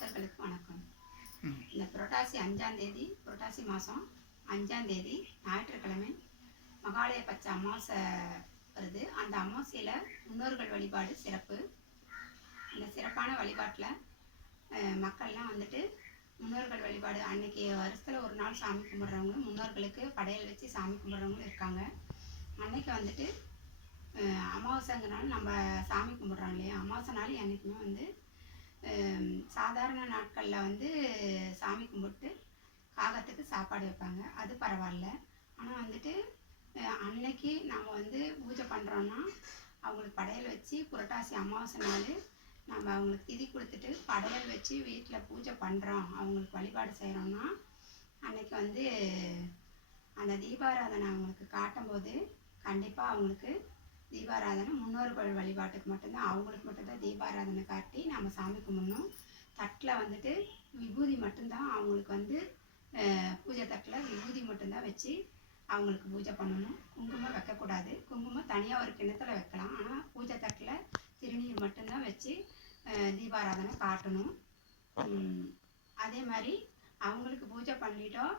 பக்தர்களுக்கு வணக்கம். இந்த புரட்டாசி அஞ்சாம் தேதி புரட்டாசி மாதம் அஞ்சாம் தேதி ஞாயிற்றுக்கிழமை மகாலய பச்சை அமாவாசை வருது. அந்த அமாவாசையில் முன்னோர்கள் வழிபாடு சிறப்பு. இந்த சிறப்பான வழிபாட்டில் மக்கள்லாம் வந்துட்டு முன்னோர்கள் வழிபாடு அன்னைக்கு வருஷத்தில் ஒரு நாள் சாமி கும்பிட்றவங்களும் முன்னோர்களுக்கு படையல் வச்சு சாமி கும்பிட்றவங்களும் இருக்காங்க. அன்னைக்கு வந்துட்டு அமாவாசைங்கிறனால நம்ம சாமி கும்பிட்றோம் இல்லையா? அமாவாசை நாள் என்றைக்குமே வந்து சாதாரண நாட்களில் வந்து சாமி கும்பிட்டு காகத்துக்கு சாப்பாடு வைப்பாங்க. அது பரவாயில்ல. ஆனால் வந்துட்டு அன்னைக்கு நம்ம வந்து பூஜை பண்ணுறோன்னா அவங்களுக்கு படையல் வச்சு புரட்டாசி அமாவாசை நாள் நம்ம அவங்களுக்கு திதி கொடுத்துட்டு படையல் வச்சு வீட்டில் பூஜை பண்ணுறோம் அவங்களுக்கு வழிபாடு செய்கிறோன்னா அன்னைக்கு வந்து அந்த தீபாராதனை அவங்களுக்கு காட்டும்போது கண்டிப்பாக அவங்களுக்கு தீபாராதனை முன்னோர்கள் வழிபாட்டுக்கு மட்டும்தான் அவங்களுக்கு மட்டும்தான் தீபாராதனை காட்டி நம்ம சாமி கும்பிடணும். தட்டில் வந்துட்டு விபூதி மட்டும்தான் அவங்களுக்கு வந்து பூஜை தட்டில் விபூதி மட்டும்தான் வச்சு அவங்களுக்கு பூஜை பண்ணணும். குங்குமம் வைக்கக்கூடாது. குங்குமம் தனியாக ஒரு கிணத்துல வைக்கலாம். ஆனால் பூஜை தட்டில் திருநீர் மட்டும்தான் வச்சு தீபாராதனை காட்டணும். அதே மாதிரி அவங்களுக்கு பூஜை பண்ணிட்டோம்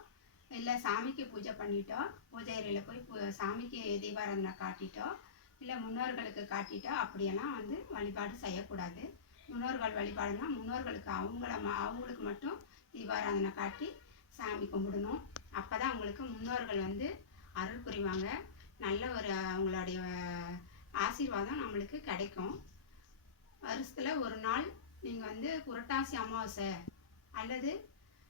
இல்லை சாமிக்கு பூஜை பண்ணிட்டோம் பூஜை அறையில் போய் சாமிக்கு தீபாராதனை காட்டிட்டோம் இல்லை முன்னோர்களுக்கு காட்டிட்டோம் அப்படியெல்லாம் வந்து வழிபாடு செய்யக்கூடாது. முன்னோர்கள் வழிபாடுனா முன்னோர்களுக்கு அவங்கள ம- அவங்களுக்கு மட்டும் தீபாராதனை காட்டி சாமி கும்பிடணும். அப்போ தான் அவங்களுக்கு முன்னோர்கள் வந்து அருள் புரிவாங்க. நல்ல ஒரு அவங்களுடைய ஆசீர்வாதம் நம்மளுக்கு கிடைக்கும். வருஷத்தில் ஒரு நாள் நீங்கள் வந்து புரட்டாசி அமாவாசை அல்லது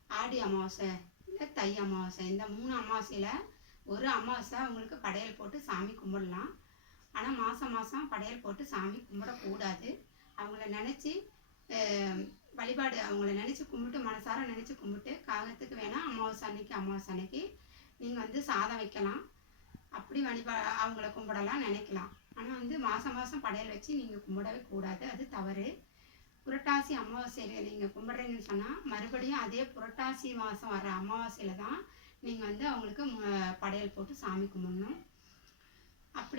ஆடி அமாவாசை இல்லை தை அமாவாசை இந்த மூணு அமாவாசையில் ஒரு அமாவாசை அவங்களுக்கு படையல் போட்டு சாமி கும்பிடலாம். ஆனால் மாதம் மாதம் படையல் போட்டு சாமி கும்பிடக்கூடாது அவங்கள நினச்சி வழிபாடு அவங்கள நினச்சி கும்பிட்டு மனசார நினச்சி கும்பிட்டு காகத்துக்கு வேணால் அமாவாசை அன்னைக்கு அமாவாசை அன்னைக்கு நீங்கள் வந்து சாதம் வைக்கலாம். அப்படி வழிபா அவங்கள கும்பிடலாம் நினைக்கலாம். ஆனால் வந்து மாதம் மாதம் படையல் வச்சு நீங்கள் கும்பிடவே கூடாது. அது தவறு. புரட்டாசி அமாவாசையில் நீங்கள் கும்பிட்றீங்கன்னு சொன்னால் மறுபடியும் அதே புரட்டாசி மாதம் வர அமாவாசையில் தான் நீங்கள் வந்து அவங்களுக்கு படையல் போட்டு சாமி கும்பிடணும்.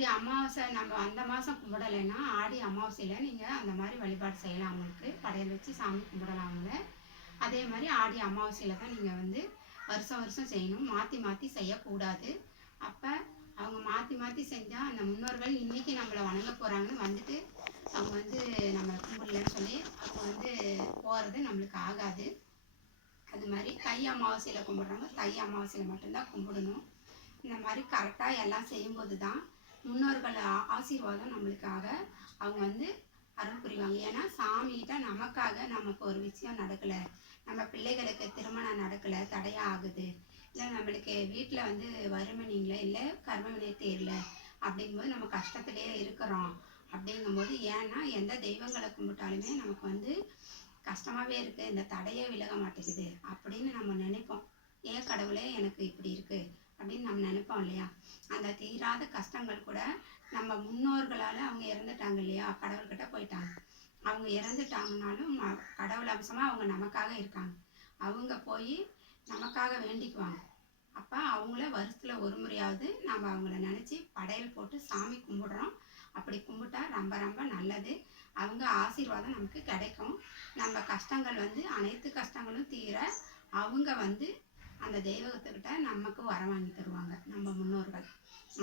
ஆடி அமாவாசை நம்ம அந்த மாதம் கும்பிடலைன்னா ஆடி அமாவாசையில் நீங்கள் அந்த மாதிரி வழிபாடு செய்யலாம் அவங்களுக்கு படையல் வச்சு சாமி கும்பிடலாம் அவங்க. அதே மாதிரி ஆடி அமாவாசையில் தான் நீங்கள் வந்து வருஷம் வருஷம் செய்யணும். மாற்றி மாற்றி செய்யக்கூடாது. அப்போ அவங்க மாற்றி மாற்றி செஞ்சால் அந்த முன்னோர்கள் இன்றைக்கி நம்மளை வணங்க போகிறாங்கன்னு வந்துட்டு அவங்க வந்து நம்ம கும்பிடலன்னு சொல்லி அவங்க வந்து போகிறது நம்மளுக்கு ஆகாது. அது மாதிரி தை அமாவாசையில் கும்பிட்றவங்க தை அமாவாசையில் மட்டும்தான் கும்பிடணும். இந்த மாதிரி கரெக்டாக எல்லாம் செய்யும்போது தான் முன்னோர்கள் ஆசீர்வாதம் நம்மளுக்காக அவங்க வந்து அருள் புரிவாங்க. ஏன்னா சாமிகிட்ட நமக்காக நமக்கு ஒரு விஷயம் நடக்கலை. நம்ம பிள்ளைகளுக்கு திருமணம் நடக்கலை தடையாக ஆகுது. இல்லை நம்மளுக்கு வீட்டில் வந்து வறுமணிங்களே இல்லை கர்மவினை தீரல அப்படிங்கும்போது நம்ம கஷ்டத்திலேயே இருக்கிறோம். அப்படிங்கும்போது ஏன்னா எந்த தெய்வங்களை கும்பிட்டாலுமே நமக்கு வந்து கஷ்டமாகவே இருக்குது இந்த தடையே விலக மாட்டேங்குது அப்படின்னு நம்ம நினைப்போம். ஏன் கடவுளே எனக்கு இப்படி இருக்குது அப்படின்னு நம்ம நினைப்போம் இல்லையா? அந்த தீராத கஷ்டங்கள் கூட நம்ம முன்னோர்களால் அவங்க இறந்துட்டாங்க இல்லையா? கடவுள்கிட்ட போயிட்டாங்க. அவங்க இறந்துட்டாங்கனாலும் கடவுள் அம்சமாக அவங்க நமக்காக இருக்காங்க. அவங்க போய் நமக்காக வேண்டிக்குவாங்க. அப்போ அவங்கள வருஷத்தில் ஒரு முறையாவது நம்ம அவங்கள நினச்சி படையல் போட்டு சாமி கும்பிடுறோம். அப்படி கும்பிட்டா ரொம்ப ரொம்ப நல்லது. அவங்க ஆசீர்வாதம் நமக்கு கிடைக்கும். நம்ம கஷ்டங்கள் வந்து அனைத்து கஷ்டங்களும் தீர அவங்க வந்து அந்த தெய்வத்துக்கிட்ட நமக்கு வர வாங்கி தருவாங்க நம்ம முன்னோர்கள்.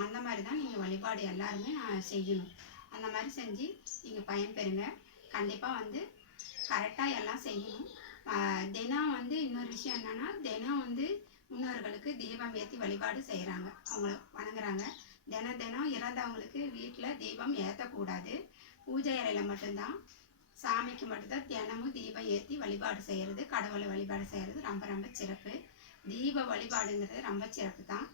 அந்த மாதிரி தான் நீங்கள் வழிபாடு எல்லாருமே நான் செய்யணும். அந்த மாதிரி செஞ்சு நீங்கள் பயன்பெறுங்க கண்டிப்பாக வந்து கரெக்டாக எல்லாம் செய்யணும். தினம் வந்து இன்னொரு விஷயம் என்னென்னா தினம் வந்து முன்னோர்களுக்கு தீபம் ஏற்றி வழிபாடு செய்கிறாங்க அவங்கள வணங்குறாங்க. தினம் தினம் இறந்தவங்களுக்கு வீட்டில் தீபம் ஏற்றக்கூடாது பூஜை அறையில் மட்டும்தான். சாமிக்கு மட்டும்தான் தினமும் தீபம் ஏற்றி வழிபாடு செய்கிறது கடவுளை வழிபாடு செய்கிறது ரொம்ப ரொம்ப சிறப்பு. தீப வழிபாடுங்கிறது ரொம்ப சிறப்பு தான்.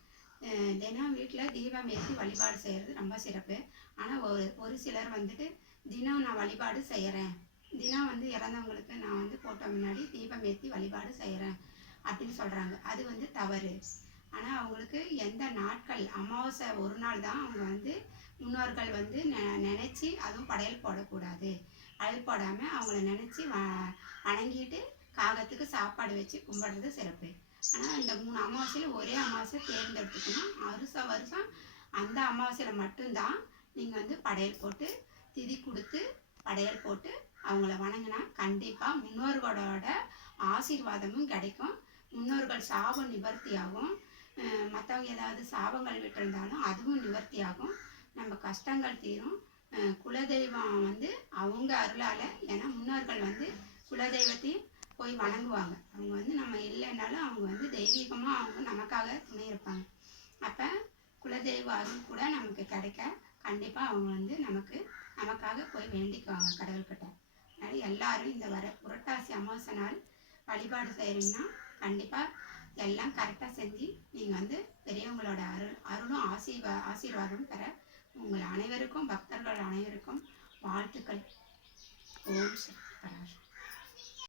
தினம் வீட்டில் தீபம் ஏற்றி வழிபாடு செய்கிறது ரொம்ப சிறப்பு. ஆனால் ஒரு ஒரு சிலர் வந்துட்டு தினம் நான் வழிபாடு செய்கிறேன் தினம் வந்து இறந்தவங்களுக்கு நான் வந்து போட்டோ முன்னாடி தீபம் ஏற்றி வழிபாடு செய்கிறேன் அப்படின்னு சொல்கிறாங்க அது வந்து தவறு. ஆனால் அவங்களுக்கு எந்த நாட்கள் அமாவாசை ஒரு நாள் தான் அவங்க வந்து முன்னோர்கள் வந்து நெ நினச்சி அதுவும் படையல் போடக்கூடாது. படையல் போடாமல் அவங்கள நினச்சி வ வணங்கிட்டு காகத்துக்கு சாப்பாடு வச்சு கும்பிடுறது சிறப்பு. ஆனால் இந்த மூணு அமாவாசையில் ஒரே அமாவாசை தேர்ந்தெடுத்துக்கணும். வருஷம் வருஷம் அந்த அமாவாசையில் மட்டும்தான் நீங்கள் வந்து படையல் போட்டு திதி கொடுத்து படையல் போட்டு அவங்கள வணங்கினா கண்டிப்பாக முன்னோர்களோட ஆசீர்வாதமும் கிடைக்கும். முன்னோர்கள் சாபம் நிவர்த்தியாகும். மற்றவங்க ஏதாவது சாபங்கள் விட்டிருந்தாலும் அதுவும் நிவர்த்தியாகும். நம்ம கஷ்டங்கள் தீரும். குலதெய்வம் வந்து அவங்க அருளால் ஏன்னா முன்னோர்கள் வந்து குலதெய்வத்தையும் போய் வணங்குவாங்க. அவங்க வந்து நம்ம இல்லைன்னாலும் அவங்க வந்து தெய்வீகமாக அவங்க நமக்காக துணை இருப்பாங்க. அப்போ குலதெய்வ அருள் கூட நமக்கு கிடைக்க கண்டிப்பாக அவங்க வந்து நமக்கு நமக்காக போய் வேண்டிக்குவாங்க கடவுள்கிட்ட. அதனால் எல்லாரும் இந்த வர புரட்டாசி அமாவாசை நாள் வழிபாடு செய்கிறீங்கன்னா கண்டிப்பாக எல்லாம் கரெக்டாக செஞ்சு நீங்கள் வந்து பெரியவங்களோட அருள் அருளும் ஆசீர்வா ஆசீர்வாதம் பெற உங்கள் அனைவருக்கும் பக்தர்கள் அனைவருக்கும் வாழ்த்துக்கள். ஓம் சக்தி பராசக்தி.